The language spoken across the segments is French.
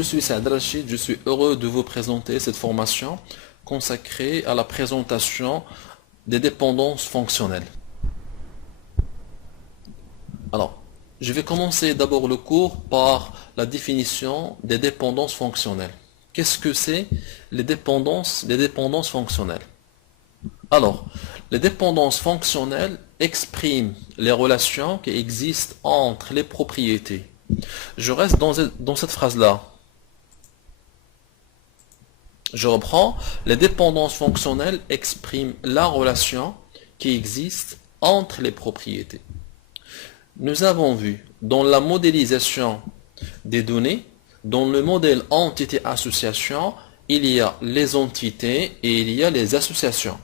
Je suis Saad Rachid, je suis heureux de vous présenter cette formation consacrée à la présentation des dépendances fonctionnelles. Alors, je vais commencer d'abord le cours par la définition des dépendances fonctionnelles. Qu'est-ce que c'est les dépendances fonctionnelles? Alors, les dépendances fonctionnelles expriment les relations qui existent entre les propriétés. Je reste dans cette phrase-là. Je reprends. Les dépendances fonctionnelles expriment la relation qui existe entre les propriétés. Nous avons vu dans la modélisation des données, dans le modèle entité-association, il y a les entités et il y a les associations.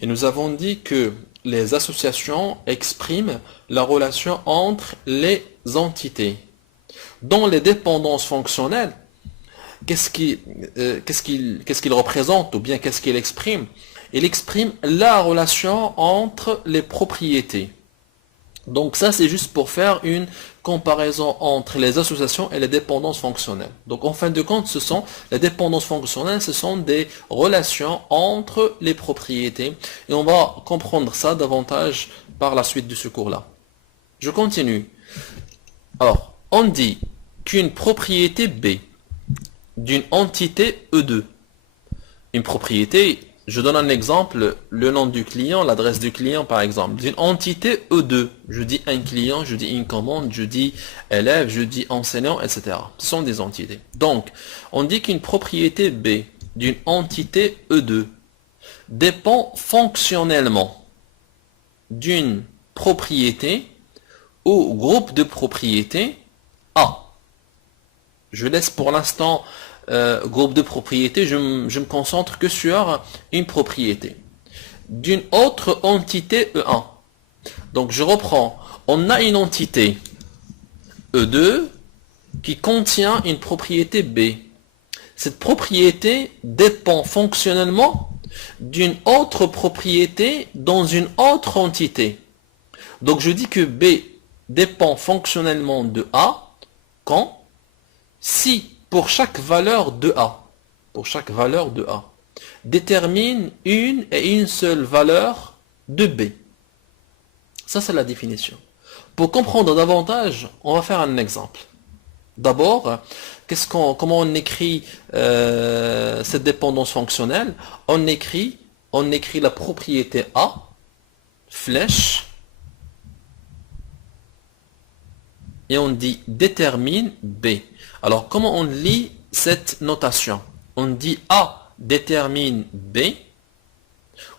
Et nous avons dit que les associations expriment la relation entre les entités. Dans les dépendances fonctionnelles, qu'est-ce qu'il représente ou bien qu'est-ce qu'il exprime? Il exprime la relation entre les propriétés. Donc ça, c'est juste pour faire une comparaison entre les associations et les dépendances fonctionnelles. Donc en fin de compte, les dépendances fonctionnelles, ce sont des relations entre les propriétés. Et on va comprendre ça davantage par la suite de ce cours-là. Je continue. Alors, on dit qu'une propriété B d'une entité E2, une propriété, je donne un exemple, le nom du client, l'adresse du client par exemple, d'une entité E2, je dis un client, je dis une commande, je dis élève, je dis enseignant, etc. Ce sont des entités. Donc, on dit qu'une propriété B d'une entité E2 dépend fonctionnellement d'une propriété ou groupe de propriétés A. Je laisse pour l'instant groupe de propriétés, je me concentre que sur une propriété d'une autre entité E1. Donc je reprends, on a une entité E2 qui contient une propriété B. Cette propriété dépend fonctionnellement d'une autre propriété dans une autre entité. Donc je dis que B dépend fonctionnellement de A quand si pour chaque valeur de A, détermine une et une seule valeur de B. Ça, c'est la définition. Pour comprendre davantage, on va faire un exemple. D'abord, comment on écrit cette dépendance fonctionnelle? On écrit la propriété A, flèche, et on dit détermine B. Alors, comment on lit cette notation? On dit A détermine B,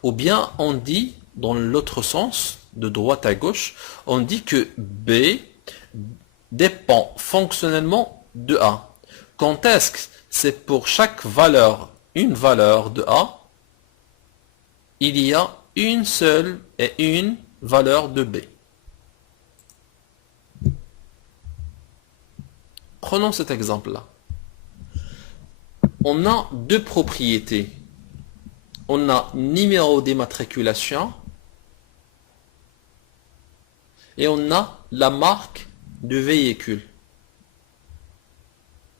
ou bien on dit, dans l'autre sens, de droite à gauche, on dit que B dépend fonctionnellement de A. Quand est-ce que c'est pour chaque valeur, une valeur de A, il y a une seule et une valeur de B. Prenons cet exemple-là. On a deux propriétés. On a numéro d'immatriculation et on a la marque de véhicule.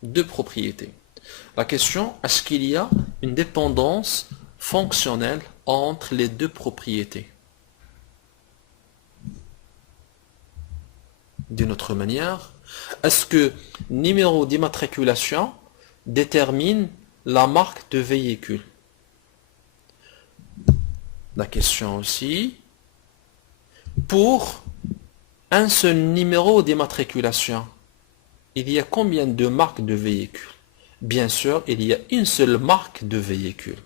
Deux propriétés. La question, est-ce qu'il y a une dépendance fonctionnelle entre les deux propriétés? D'une autre manière, est-ce que numéro d'immatriculation détermine la marque de véhicule? La question aussi, pour un seul numéro d'immatriculation, il y a combien de marques de véhicule? Bien sûr, il y a une seule marque de véhicule.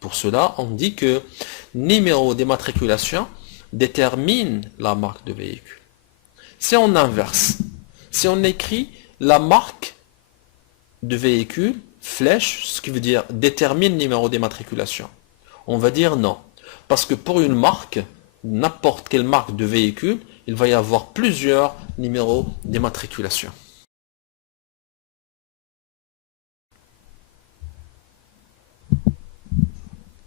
Pour cela, on dit que numéro d'immatriculation détermine la marque de véhicule. Si on inverse, si on écrit la marque de véhicule, flèche, ce qui veut dire détermine numéro d'immatriculation, on va dire non. Parce que pour une marque, n'importe quelle marque de véhicule, il va y avoir plusieurs numéros d'immatriculation.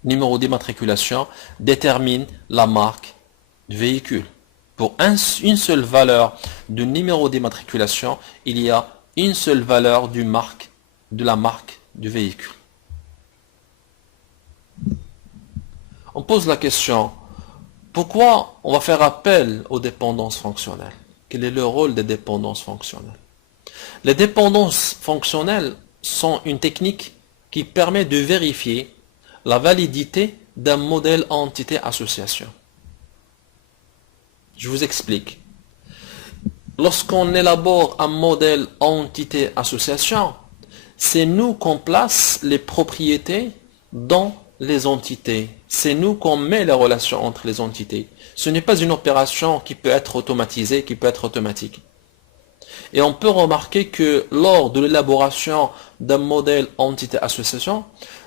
Numéro d'immatriculation détermine la marque du véhicule. Pour une seule valeur de numéro d'immatriculation, il y a une seule valeur du marque de la marque du véhicule. On pose la question, pourquoi on va faire appel aux dépendances fonctionnelles? Quel est le rôle des dépendances fonctionnelles? Les dépendances fonctionnelles sont une technique qui permet de vérifier la validité d'un modèle entité-association. Je vous explique. Lorsqu'on élabore un modèle entité-association, c'est nous qu'on place les propriétés dans les entités. C'est nous qu'on met les relations entre les entités. Ce n'est pas une opération qui peut être automatisée, qui peut être automatique. Et on peut remarquer que lors de l'élaboration d'un modèle entité-association,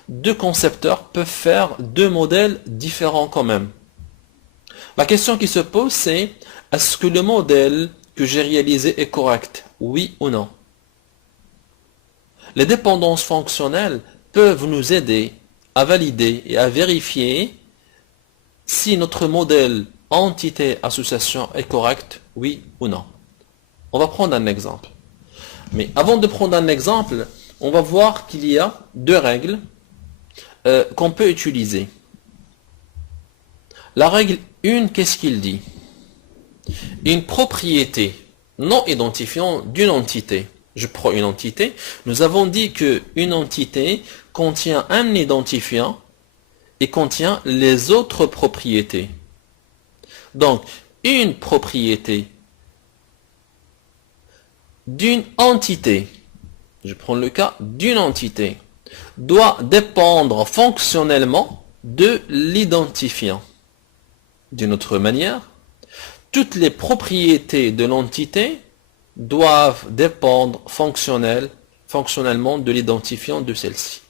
deux concepteurs peuvent faire deux modèles différents quand même. La question qui se pose, c'est est-ce que le modèle que j'ai réalisé est correct? Oui ou non? Les dépendances fonctionnelles peuvent nous aider à valider et à vérifier si notre modèle entité-association est correct, oui ou non. On va prendre un exemple. Mais avant de prendre un exemple, on va voir qu'il y a deux règles qu'on peut utiliser. La règle 1, qu'est-ce qu'il dit? Une propriété non identifiant d'une entité. Je prends une entité. Nous avons dit qu'une entité contient un identifiant et contient les autres propriétés. Donc, une propriété d'une entité, je prends le cas d'une entité, doit dépendre fonctionnellement de l'identifiant. D'une autre manière, toutes les propriétés de l'entité doivent dépendre fonctionnellement de l'identifiant de celle-ci.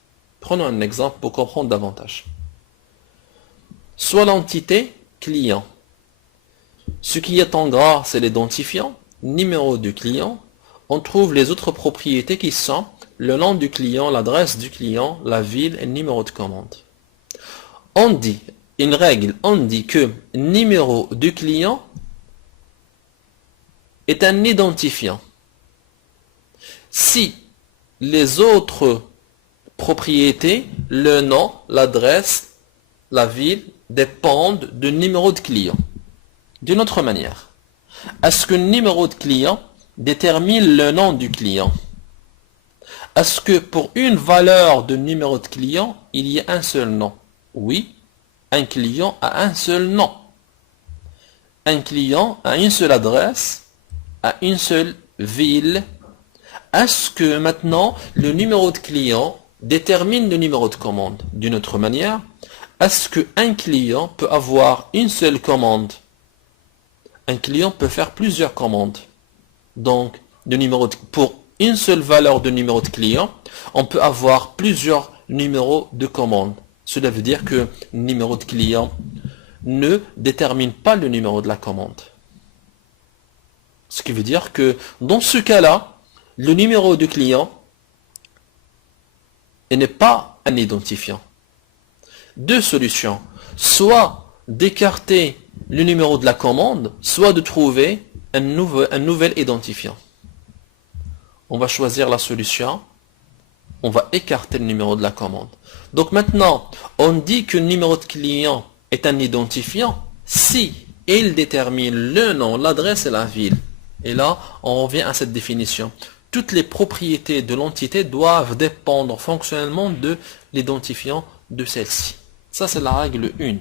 Prenons un exemple pour comprendre davantage. Soit l'entité client. Ce qui est en gras, c'est l'identifiant, numéro du client. On trouve les autres propriétés qui sont le nom du client, l'adresse du client, la ville et le numéro de commande. On dit, une règle, on dit que numéro du client est un identifiant. Si les autres propriétés, le nom, l'adresse, la ville, dépendent du numéro de client. D'une autre manière, est-ce que le numéro de client détermine le nom du client? Est-ce que pour une valeur de numéro de client, il y a un seul nom? Oui, un client a un seul nom. Un client a une seule adresse, a une seule ville. Est-ce que maintenant le numéro de client détermine le numéro de commande? D'une autre manière, est-ce qu'un client peut avoir une seule commande? Un client peut faire plusieurs commandes. Donc, pour une seule valeur de numéro de client, on peut avoir plusieurs numéros de commande. Cela veut dire que le numéro de client ne détermine pas le numéro de la commande. Ce qui veut dire que dans ce cas-là, le numéro du client n'est pas un identifiant. Deux solutions. Soit d'écarter le numéro de la commande, soit de trouver un nouvel identifiant. On va choisir la solution. On va écarter le numéro de la commande. Donc maintenant, on dit que le numéro de client est un identifiant si il détermine le nom, l'adresse et la ville. Et là, on revient à cette définition. Toutes les propriétés de l'entité doivent dépendre fonctionnellement de l'identifiant de celle-ci. Ça, c'est la règle 1.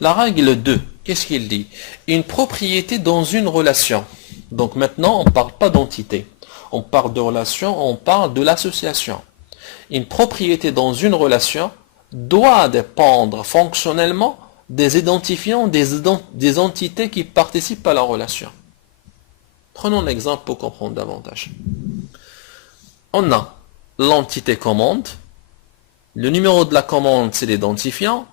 La règle 2, qu'est-ce qu'il dit? Une propriété dans une relation. Donc maintenant, on ne parle pas d'entité. On parle de relation, on parle de l'association. Une propriété dans une relation doit dépendre fonctionnellement des identifiants des entités qui participent à la relation. Prenons l'exemple pour comprendre davantage. On a l'entité commande, le numéro de la commande c'est l'identifiant,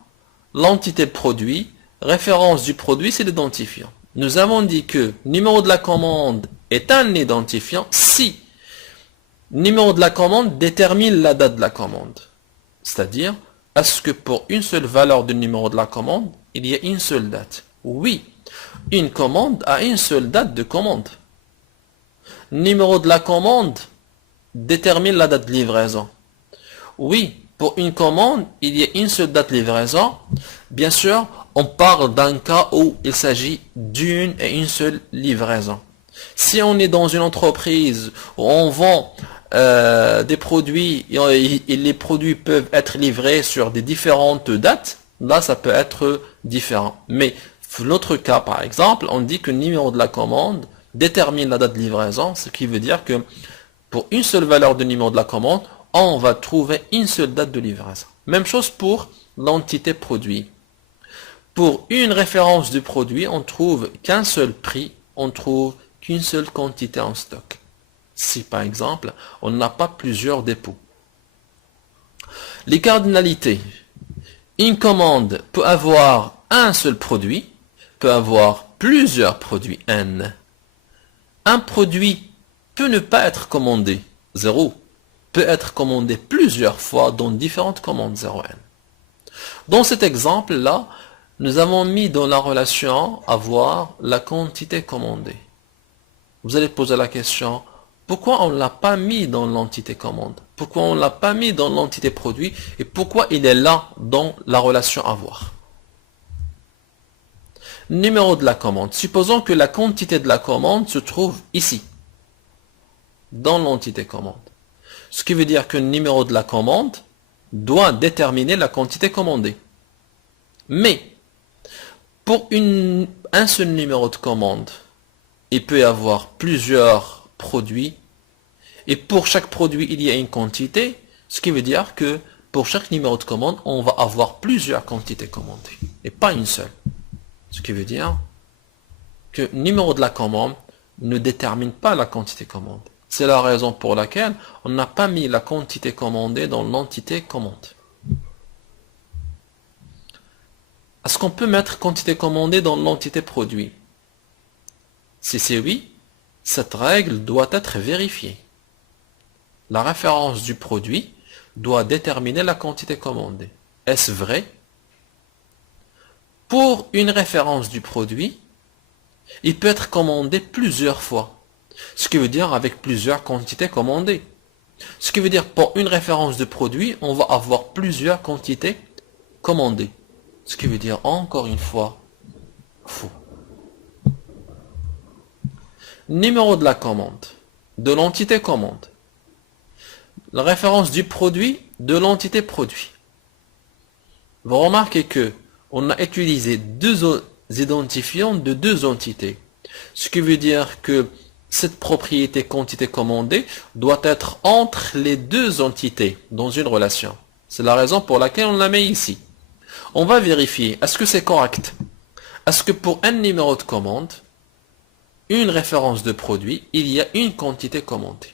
l'entité produit, référence du produit c'est l'identifiant. Nous avons dit que numéro de la commande est un identifiant si numéro de la commande détermine la date de la commande. C'est-à-dire, est-ce que pour une seule valeur du numéro de la commande, il y a une seule date? Oui, une commande a une seule date de commande. Numéro de la commande détermine la date de livraison. Oui, pour une commande, il y a une seule date de livraison. Bien sûr, on parle d'un cas où il s'agit d'une et une seule livraison. Si on est dans une entreprise où on vend des produits et les produits peuvent être livrés sur des différentes dates, là ça peut être différent. Mais l'autre cas par exemple, on dit que le numéro de la commande détermine la date de livraison, ce qui veut dire que pour une seule valeur de numéro de la commande, on va trouver une seule date de livraison. Même chose pour l'entité produit. Pour une référence du produit, on trouve qu'un seul prix, on trouve qu'une seule quantité en stock. Si par exemple, on n'a pas plusieurs dépôts. Les cardinalités. Une commande peut avoir un seul produit, peut avoir plusieurs produits N. Un produit peut ne pas être commandé, 0, peut être commandé plusieurs fois dans différentes commandes 0N. Dans cet exemple-là, nous avons mis dans la relation avoir la quantité commandée. Vous allez poser la question, pourquoi on ne l'a pas mis dans l'entité commande? Pourquoi on ne l'a pas mis dans l'entité produit? Et pourquoi il est là dans la relation avoir? Numéro de la commande. Supposons que la quantité de la commande se trouve ici, dans l'entité commande. Ce qui veut dire que le numéro de la commande doit déterminer la quantité commandée. Mais, pour un seul numéro de commande, il peut y avoir plusieurs produits, et pour chaque produit, il y a une quantité, ce qui veut dire que pour chaque numéro de commande, on va avoir plusieurs quantités commandées, et pas une seule. Ce qui veut dire que le numéro de la commande ne détermine pas la quantité commandée. C'est la raison pour laquelle on n'a pas mis la quantité commandée dans l'entité commande. Est-ce qu'on peut mettre quantité commandée dans l'entité produit? Si c'est oui, cette règle doit être vérifiée. La référence du produit doit déterminer la quantité commandée. Est-ce vrai? Pour une référence du produit, il peut être commandé plusieurs fois. Ce qui veut dire avec plusieurs quantités commandées. Ce qui veut dire pour une référence de produit, on va avoir plusieurs quantités commandées. Ce qui veut dire encore une fois, faux. Numéro de la commande, de l'entité commande. La référence du produit, de l'entité produit. Vous remarquez que on a utilisé deux identifiants de deux entités. Ce qui veut dire que cette propriété quantité commandée doit être entre les deux entités dans une relation. C'est la raison pour laquelle on la met ici. On va vérifier, est-ce que c'est correct? Est-ce que pour un numéro de commande, une référence de produit, il y a une quantité commandée?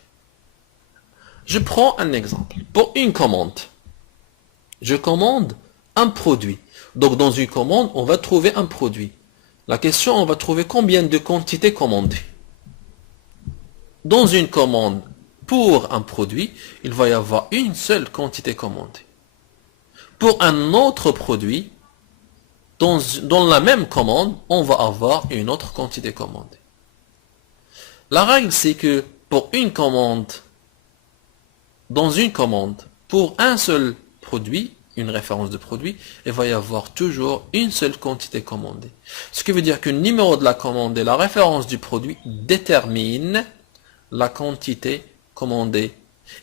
Je prends un exemple. Pour une commande, je commande un produit. Donc dans une commande, on va trouver un produit. La question, on va trouver combien de quantités commandées. Dans une commande pour un produit, il va y avoir une seule quantité commandée. Pour un autre produit, dans la même commande, on va avoir une autre quantité commandée. La règle, c'est que pour une commande, dans une commande, pour un seul produit, une référence de produit, il va y avoir toujours une seule quantité commandée. Ce qui veut dire que le numéro de la commande et la référence du produit déterminent la quantité commandée.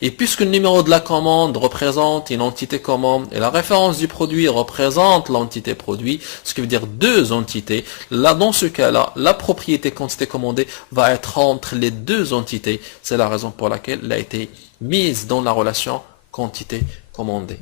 Et puisque le numéro de la commande représente une entité commande et la référence du produit représente l'entité produit, ce qui veut dire deux entités, là dans ce cas-là, la propriété quantité commandée va être entre les deux entités. C'est la raison pour laquelle elle a été mise dans la relation quantité commandée.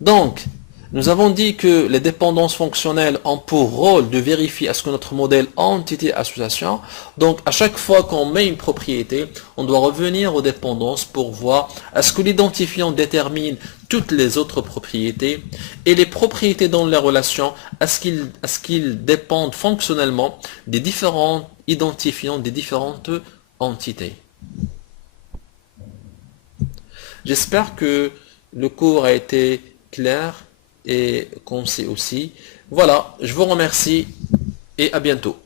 Donc, nous avons dit que les dépendances fonctionnelles ont pour rôle de vérifier est-ce que notre modèle a entité association. Donc, à chaque fois qu'on met une propriété, on doit revenir aux dépendances pour voir est-ce que l'identifiant détermine toutes les autres propriétés et les propriétés dans les relations, est-ce qu'ils dépendent fonctionnellement des différents identifiants des différentes entités. J'espère que le cours a été clair et concis aussi. Voilà, je vous remercie et à bientôt.